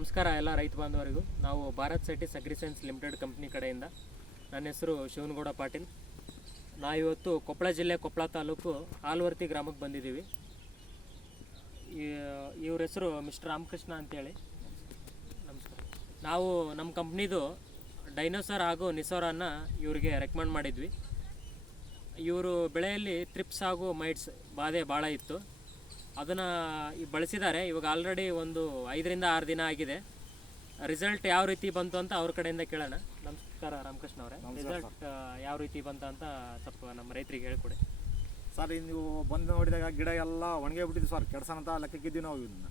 ನಮಸ್ಕಾರ ಎಲ್ಲ ರೈತ ಬಾಂಧವರಿಗೂ. ನಾವು ಭಾರತ್ ಸೈಟಿಸ್ ಅಗ್ರಿಸೈನ್ಸ್ ಲಿಮಿಟೆಡ್ ಕಂಪ್ನಿ ಕಡೆಯಿಂದ, ನನ್ನ ಹೆಸರು ಶಿವನಗೌಡ ಪಾಟೀಲ್. ನಾವಿವತ್ತು ಕೊಪ್ಪಳ ಜಿಲ್ಲೆ ಕೊಪ್ಪಳ ತಾಲೂಕು ಆಲ್ವರ್ತಿ ಗ್ರಾಮಕ್ಕೆ ಬಂದಿದ್ದೀವಿ. ಇವ್ರ ಹೆಸರು ಮಿಸ್ಟರ್ ರಾಮಕೃಷ್ಣ ಅಂತೇಳಿ. ನಮಸ್ಕಾರ. ನಾವು ನಮ್ಮ ಕಂಪ್ನಿದು ಡೈನೋಸರ್ ಹಾಗೂ ನಿಸೋರನ್ನ ಇವರಿಗೆ ರೆಕಮೆಂಡ್ ಮಾಡಿದ್ವಿ. ಇವರು ಬೆಳೆಯಲ್ಲಿ ತ್ರಿಪ್ಸ್ ಹಾಗೂ ಮೈಟ್ಸ್ ಬಾಧೆ ಭಾಳ ಇತ್ತು. ಅದನ್ನು ಬಳಸಿದ್ದಾರೆ. ಇವಾಗ ಆಲ್ರೆಡಿ ಒಂದು 5ರಿಂದ 6 ದಿನ ಆಗಿದೆ. ರಿಸಲ್ಟ್ ಯಾವ ರೀತಿ ಬಂತು ಅಂತ ಅವ್ರ ಕಡೆಯಿಂದ ಕೇಳೋಣ. ನಮಸ್ಕಾರ ರಾಮಕೃಷ್ಣ ಅವರೇ, ರಿಸಲ್ಟ್ ಯಾವ ರೀತಿ ಬಂತ ಅಂತ ಸ್ವಲ್ಪ ನಮ್ಮ ರೈತರಿಗೆ ಹೇಳ್ಕೊಡಿ ಸರ್. ನೀವು ಬಂದು ನೋಡಿದಾಗ ಗಿಡ ಎಲ್ಲ ಒಣಗೇ ಬಿಟ್ಟಿದ್ವಿ ಸರ್. ಕೆಡ್ಸೋಂತ ಲೆಕ್ಕಕ್ಕಿದ್ದೀವಿ ನಾವು. ಇದನ್ನ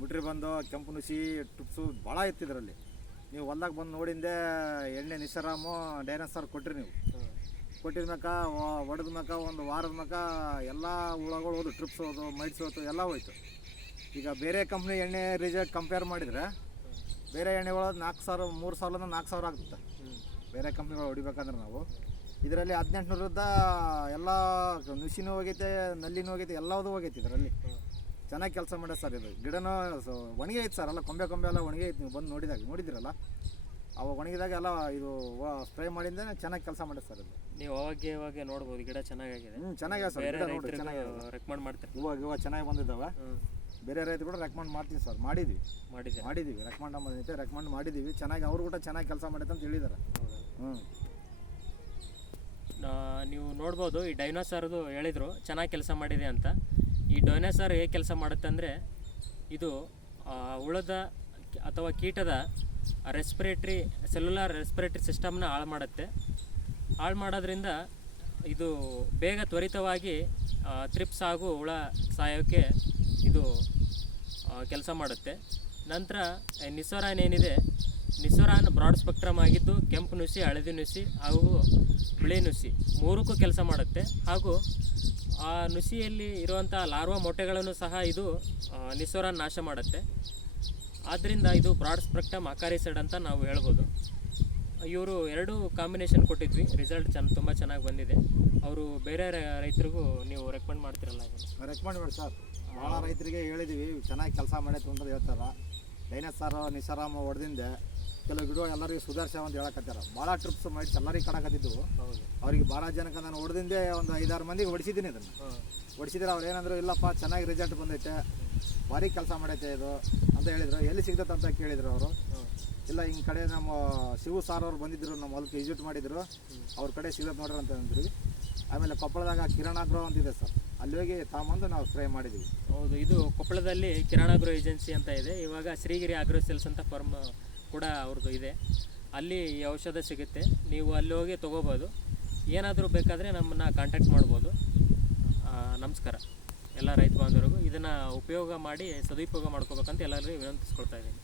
ಮುಟ್ರಿ ಬಂದು ಕೆಂಪು ನುಸಿ ಟುಪ್ಸು ಭಾಳ ಇತ್ತು ಇದರಲ್ಲಿ. ನೀವು ಹೊಲ್ದಾಗ ಬಂದು ನೋಡಿಂದೆ ಎಣ್ಣೆ ನಿಸರಾಮು ಡೈನೋಸರ್ ಕೊಟ್ಟಿರಿ. ನೀವು ಕೊಟ್ಟಿದ ಮ್ಯಾಕ ಹೊಡೆದ ಮ್ಯಾಕ ಒಂದು ವಾರದ ಮ್ಯಾಕ ಎಲ್ಲ ಹುಳಗಳು ಹೋದು, ಟ್ರಿಪ್ಸ್ ಹೋದು, ಮೈಟ್ಸ್ ಹೋದು, ಎಲ್ಲ ಹೋಯ್ತು. ಈಗ ಬೇರೆ ಕಂಪ್ನಿ ಎಣ್ಣೆ ರಿಸಲ್ಟ್ ಕಂಪೇರ್ ಮಾಡಿದರೆ ಬೇರೆ ಎಣ್ಣೆಗಳು 4,000 3,000 4,000 ಆಗುತ್ತೆ. ಬೇರೆ ಕಂಪ್ನಿಗಳು ಹೊಡಿಬೇಕಂದ್ರೆ ನಾವು ಇದರಲ್ಲಿ 1800 ಎಲ್ಲ ನುಸಿನೂ ಹೋಗೈತೆ, ನಲ್ಲಿನೂ ಹೋಗೈತೆ, ಎಲ್ಲದೂ ಹೋಗೈತೆ. ಇದರಲ್ಲಿ ಚೆನ್ನಾಗಿ ಕೆಲಸ ಮಾಡ್ಯಾರ ಸರ್. ಇದು ಗಿಡನೂ ಒಣಗಿ ಐತೆ ಸರ್. ಎಲ್ಲ ಕೊಂಬೆ ಎಲ್ಲ ಒಣಗಿ ಐತೆ. ನೀವು ಬಂದು ನೋಡಿದಿರಲ್ಲ, ಅವಾಗ ಒಣಗಿದಾಗ ಎಲ್ಲ ಇದು ಸ್ಪ್ರೇ ಮಾಡಿಂದ ಚೆನ್ನಾಗಿ ಕೆಲಸ ಮಾಡಿ ಸರ್. ಇದು ನೀವು ಅವಾಗ ನೋಡ್ಬೋದು, ಗಿಡ ಚೆನ್ನಾಗಿದೆ. ಚೆನ್ನಾಗಿದೆ ಸರ್. ಗಿಡ ನೋಡಿ ಚೆನ್ನಾಗಿ ರೆಕಮೆಂಡ್ ಮಾಡ್ತಾರೆ. ಇವಾಗ ಚೆನ್ನಾಗಿ ಬಂದಿದ್ದಾವೆ. ಬೇರೆ ರೈತರು ಕೂಡ ರೆಕಮೆಂಡ್ ಮಾಡ್ತೀವಿ ಸರ್. ಮಾಡಿದ್ದೀವಿ ರೆಕಮೆಂಡ್ ಮಾಡಿದ್ದೀವಿ. ಚೆನ್ನಾಗಿ ಅವ್ರು ಕೂಡ ಚೆನ್ನಾಗಿ ಕೆಲಸ ಮಾಡೈತೆ ಅಂತ ಹೇಳಿದ್ದಾರೆ. ನೀವು ನೋಡ್ಬೋದು, ಈ ಡೈನೋಸರ್ದು ಹೇಳಿದರು ಚೆನ್ನಾಗಿ ಕೆಲಸ ಮಾಡಿದೆ ಅಂತ. ಈ ಡೈನೋಸರ್ ಹೇಗೆ ಕೆಲಸ ಮಾಡುತ್ತೆ ಅಂದರೆ, ಇದು ಹುಳದ ಅಥವಾ ಕೀಟದ ಸೆಲ್ಯುಲಾರ್ ರೆಸ್ಪಿರೇಟರಿ ಸಿಸ್ಟಮ್ನ ಹಾಳು ಮಾಡೋದ್ರಿಂದ ಇದು ಬೇಗ ತ್ವರಿತವಾಗಿ ತ್ರಿಪ್ಸ್ ಹಾಗೂ ಹುಳ ಸಾಯೋಕ್ಕೆ ಇದು ಕೆಲಸ ಮಾಡುತ್ತೆ. ನಂತರ ನಿಸೋರಾನ್ ಏನಿದೆ, ನಿಸೋರಾನ್ ಬ್ರಾಡ್ ಸ್ಪೆಕ್ಟ್ರಮ್ ಆಗಿದ್ದು ಕೆಂಪು ನುಸಿ, ಹಳದಿ ನುಸಿ ಹಾಗೂ ಬಿಳಿ ನುಸಿ ಮೂರಕ್ಕೂ ಕೆಲಸ ಮಾಡುತ್ತೆ. ಹಾಗೂ ಆ ನುಸಿಯಲ್ಲಿ ಇರುವಂಥ ಲಾರ್ವಾ ಮೊಟ್ಟೆಗಳನ್ನು ಸಹ ಇದು ನಿಸೋರಾನ್ ನಾಶ ಮಾಡುತ್ತೆ. ಆದ್ದರಿಂದ ಇದು ಬ್ರಾಡ್ ಸ್ಪೆಕ್ಟ್ರಮ್ ಅಕಾರಿಸೈಡ್ ಅಂತ ನಾವು ಹೇಳ್ಬೋದು. ಇವರು 2 ಕಾಂಬಿನೇಷನ್ ಕೊಟ್ಟಿದ್ವಿ. ರಿಸಲ್ಟ್ ತುಂಬ ಚೆನ್ನಾಗಿ ಬಂದಿದೆ. ಅವರು ಬೇರೆ ರೈತರಿಗೂ ನೀವು ರೆಕಮೆಂಡ್ ಮಾಡ್ತಿರಲ್ಲ? ರೆಕಮೆಂಡ್ ಮಾಡಿ ಸರ್. ಭಾಳ ರೈತರಿಗೆ ಹೇಳಿದ್ದೀವಿ, ಚೆನ್ನಾಗಿ ಕೆಲಸ ಮಾಡೈತೆ ಅಂತ ಹೇಳ್ತಾರೆ. ಡೈನೋಸರ್ ನಿಸರಾಮ ಹೊಡೆದಿಂದ ಕೆಲವು ಗಿಡ ಎಲ್ಲರಿಗೂ ಸುಧಾರಿಸ್ಯಾವ ಅಂತ ಹೇಳಕತ್ತಾರ. ಭಾಳ ಟ್ರಿಪ್ಸ್ ಮೈಟ್ಸ್ ಎಲ್ಲರಿಗೆ ಕಡಕತ್ತಿದ್ದವು. ಅವ್ರಿಗೆ ಭಾಳ ಜನಕ್ಕೆ ನಾನು ಹೊಡೆದಿಂದೆ ಒಂದು 5-6 ಮಂದಿಗೆ ಹೊಡಿಸಿದ್ದೀನಿ. ಇದನ್ನು ಹೊಡಿಸಿದ್ರೆ ಅವ್ರು ಏನಂದ್ರು, ಇಲ್ಲಪ್ಪ ಚೆನ್ನಾಗಿ ರಿಸಲ್ಟ್ ಬಂದೈತೆ, ಭಾರಿ ಕೆಲಸ ಮಾಡೈತೆ ಇದು ಅಂತ ಹೇಳಿದರು. ಎಲ್ಲಿ ಸಿಗ್ತೈತೆ ಅಂತ ಕೇಳಿದರು ಅವರು. ಇಲ್ಲ, ಹಿಂಗೆ ಕಡೆ ನಮ್ಮ ಶಿವು ಸಾರ್ ಅವ್ರು ಬಂದಿದ್ದರು, ನಮ್ಮ ಹೊಲಕ್ಕೆ ವಿಸಿಟ್ ಮಾಡಿದರು. ಅವ್ರ ಕಡೆ ಸಿಗತ್ತೆ ನೋಡ್ರಿ ಅಂತ ಅಂದ್ರಿ. ಆಮೇಲೆ ಕೊಪ್ಪಳದಾಗ ಕಿರಣಾಗ್ರೋ ಅಂತಿದೆ ಸರ್, ಅಲ್ಲಿ ಹೋಗಿ ತಾಂಬಂದು ನಾವು ಸ್ಪ್ರೇ ಮಾಡಿದ್ದೀವಿ. ಹೌದು, ಇದು ಕೊಪ್ಪಳದಲ್ಲಿ ಕಿರಣಾಗ್ರೋ ಏಜೆನ್ಸಿ ಅಂತ ಇದೆ. ಇವಾಗ ಶ್ರೀಗಿರಿ ಆಗ್ರೋ ಸೇಲ್ಸ್ ಅಂತ ಫರ್ಮ್ ಕೂಡ ಅವ್ರದ್ದು ಇದೆ. ಅಲ್ಲಿ ಈ ಔಷಧ ಸಿಗುತ್ತೆ. ನೀವು ಅಲ್ಲಿ ಹೋಗಿ ತೊಗೋಬೋದು. ಏನಾದರೂ ಬೇಕಾದರೆ ನಮ್ಮನ್ನು ಕಾಂಟ್ಯಾಕ್ಟ್ ಮಾಡ್ಬೋದು. ನಮಸ್ಕಾರ ಎಲ್ಲ ರೈತ ಬಾಂಧವರಿಗೂ. ಇದನ್ನು ಉಪಯೋಗ ಮಾಡಿ ಸದುಪಯೋಗ ಮಾಡ್ಕೋಬೇಕಂತ ಎಲ್ಲರಿಗೂ ವಿನಂತಿಸ್ಕೊಳ್ತಾ ಇದ್ದೀನಿ.